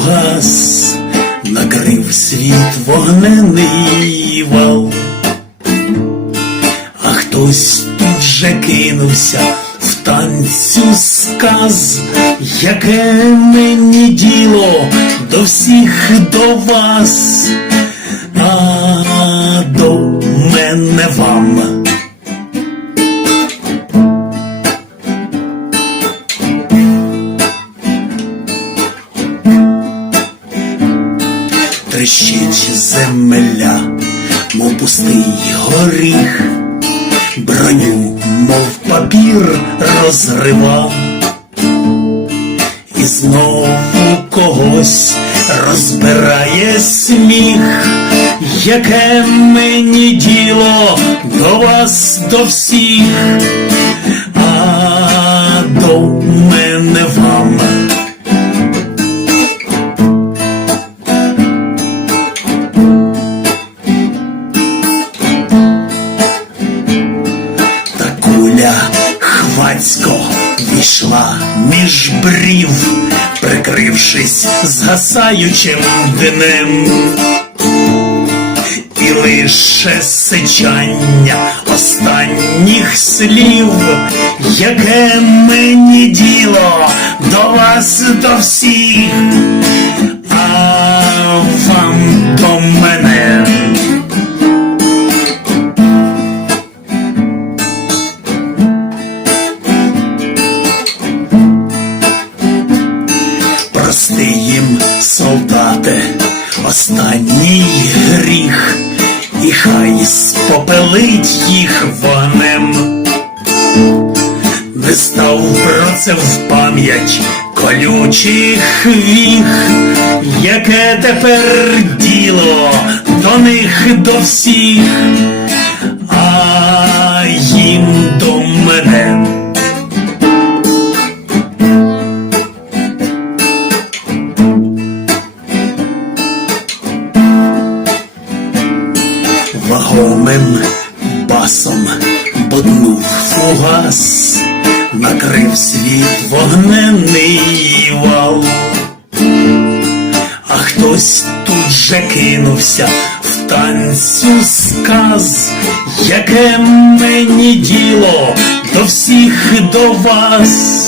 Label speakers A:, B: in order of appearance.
A: фугас, накрив світ вогнений вал, а хтось тут же кинувся в танцю сказ, яке мені діло до всіх до вас, а до мене вам. Трещить земля, мов пустий горіх, броню, мов папір розрива, і знову когось розбирає сміх, яке мені діло до вас, до всіх, хвацько війшла між брів, прикрившись згасаючим днем. І лише сичання останніх слів, яке мені діло до вас до всіх, Прости їм, солдате, останній гріх, і хай спопелить їх вогнем. Не став про це в пам'ять колючих віх, яке тепер діло до них до всіх, вагомим басом боднув фугас, накрив світ вогнений вал, а хтось тут же кинувся в танцю сказ, яке мені діло до всіх до вас.